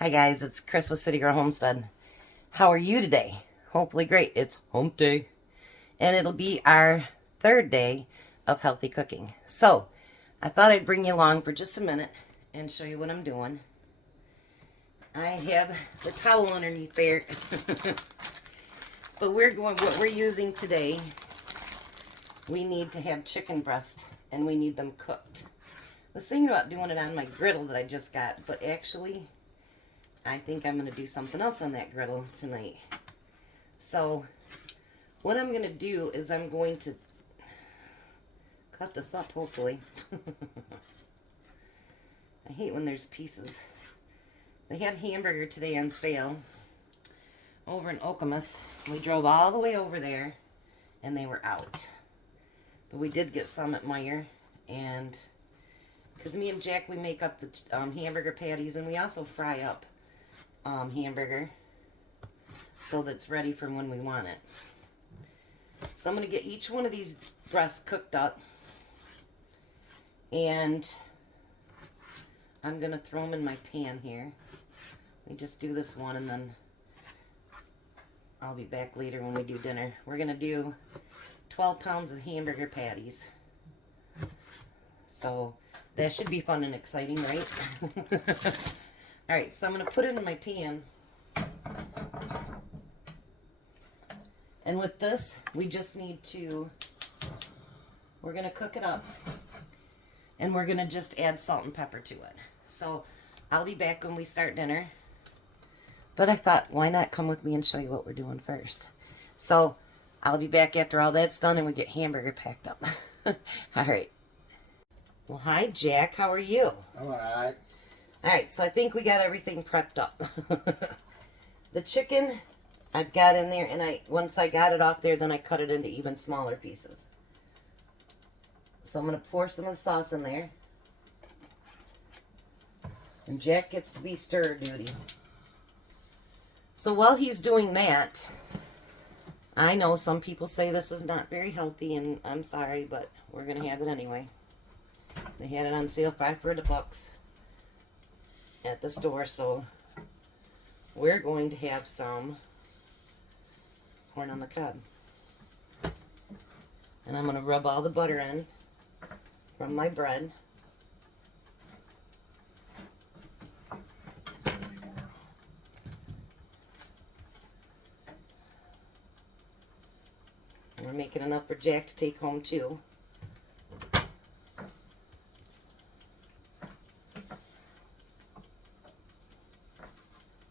Hi guys, it's Chris with City Girl Homestead. How are you today? Hopefully great. It's hump day. And it'll be our third day of healthy cooking. So, I thought I'd bring you along for just a minute and show you what I'm doing. I have the towel underneath there. But what we're using today, we need to have chicken breast and we need them cooked. I was thinking about doing it on my griddle that I just got, but actually I think I'm going to do something else on that griddle tonight. So what I'm going to do is I'm going to cut this up, hopefully. I hate when there's pieces. They had hamburger today on sale over in Okemos. We drove all the way over there and they were out. But we did get some at Meijer, and because me and Jack, we make up the hamburger patties, and we also fry up hamburger so that's ready for when we want it. So I'm going to get each one of these breasts cooked up, and I'm going to throw them in my pan here. We just do this one, and then I'll be back later when we do dinner. We're going to do 12 pounds of hamburger patties. So that should be fun and exciting, right? Alright, so I'm going to put it in my pan. And with this, we just need to, we're going to cook it up. And we're going to just add salt and pepper to it. So I'll be back when we start dinner. But I thought, why not come with me and show you what we're doing first? So I'll be back after all that's done and we get hamburger packed up. Alright. Well, hi, Jack. How are you? I'm alright. Alright, so I think we got everything prepped up. The chicken I've got in there, and once I got it off there, then I cut it into even smaller pieces. So I'm going to pour some of the sauce in there. And Jack gets to be stir duty. So while he's doing that, I know some people say this is not very healthy, and I'm sorry, but we're going to have it anyway. They had it on sale for $5 at the store, so we're going to have some corn on the cob. And I'm going to rub all the butter in from my bread. We're making enough for Jack to take home too.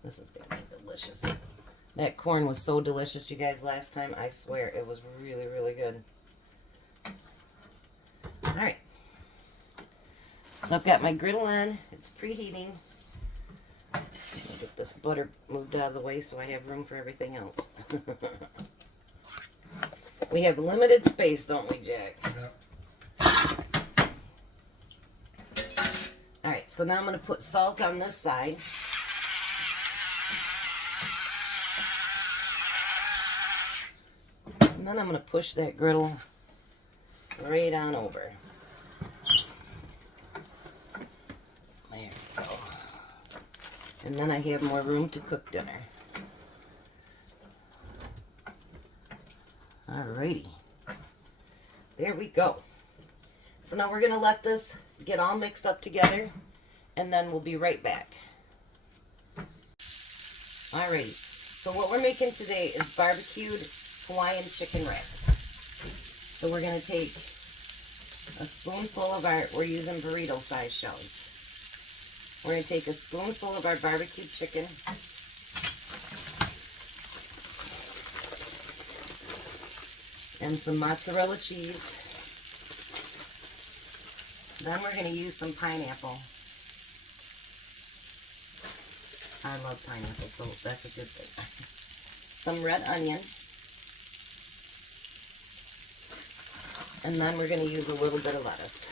This is going to be delicious. That corn was so delicious, you guys, last time. I swear, it was really, really good. Alright. So I've got my griddle on. It's preheating. I'm going to get this butter moved out of the way so I have room for everything else. We have limited space, don't we, Jack? Yep. Alright, so now I'm going to put salt on this side. And then I'm going to push that griddle right on over. There we go. And then I have more room to cook dinner. Alrighty. There we go. So now we're going to let this get all mixed up together, and then we'll be right back. Alrighty. So what we're making today is barbecued Hawaiian chicken wraps. So we're going to take a spoonful of we're using burrito size shells. We're going to take a spoonful of our barbecued chicken. And some mozzarella cheese. Then we're going to use some pineapple. I love pineapple, so that's a good thing. Some red onion. And then we're going to use a little bit of lettuce.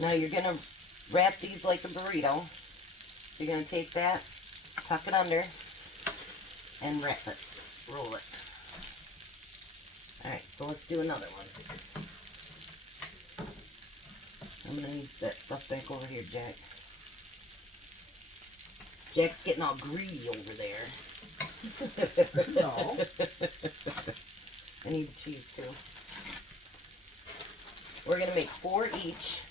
Now you're going to wrap these like a burrito. So you're going to take that, tuck it under, and wrap it, roll it. Alright, so let's do another one. I'm going to need that stuff back over here, Jack. Jack's getting all greedy over there. No. I need the cheese too. We're going to make 4 each.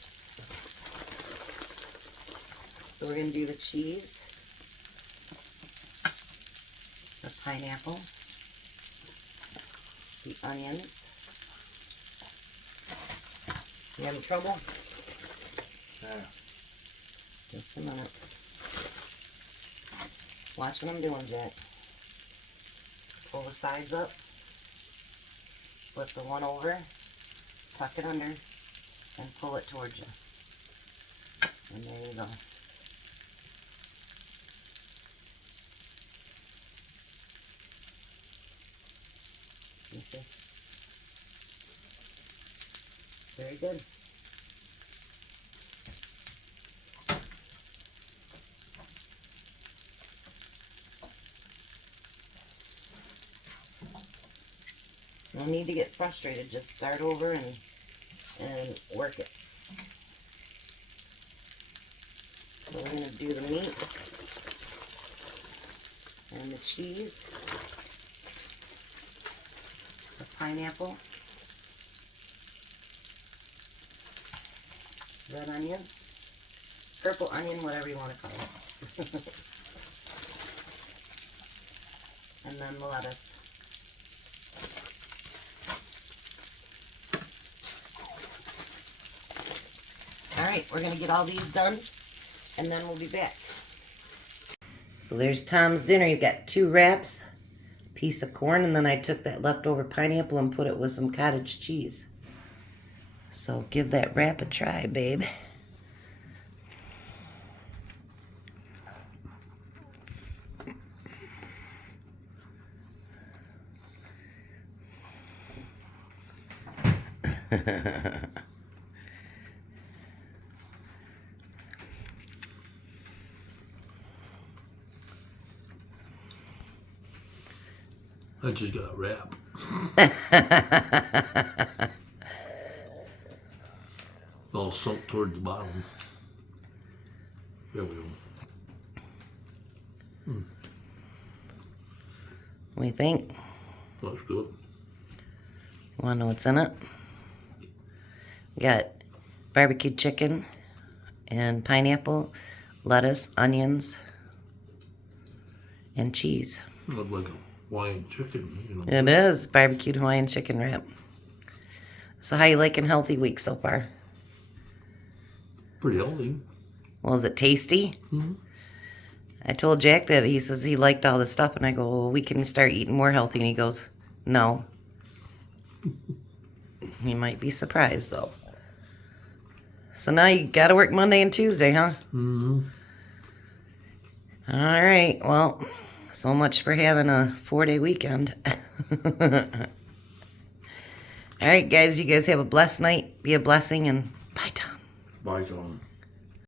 So we're going to do the cheese, the pineapple, the onions. You having trouble? Yeah. Just a minute. Watch what I'm doing, Jack. Pull the sides up. Flip the one over. Tuck it under. And pull it towards you. And there you go. You see? Very good. No need to get frustrated. Just start over and work it. So we're going to do the meat and the cheese, the pineapple, red onion, purple onion, whatever you want to call it, and then the lettuce. Alright, we're going to get all these done, and then we'll be back. So there's Tom's dinner. You've got 2 wraps, a piece of corn, and then I took that leftover pineapple and put it with some cottage cheese. So give that wrap a try, babe. I just got a wrap. All sunk toward the bottom. There we go. What do you think? That's good. You want to know what's in it? Got barbecue chicken and pineapple, lettuce, onions, and cheese. Look like a Hawaiian chicken, you know. It is barbecued Hawaiian chicken wrap. So how you liking healthy week so far? Pretty healthy. Well, is it tasty? Mm-hmm. I told Jack that. He says he liked all the stuff, and I go, well, we can start eating more healthy. And he goes, no. He might be surprised, though. So now you got to work Monday and Tuesday, huh? Mm-hmm. All right. Well, so much for having a 4-day weekend. All right, guys. You guys have a blessed night. Be a blessing, and bye, Tom. Bye, Tom.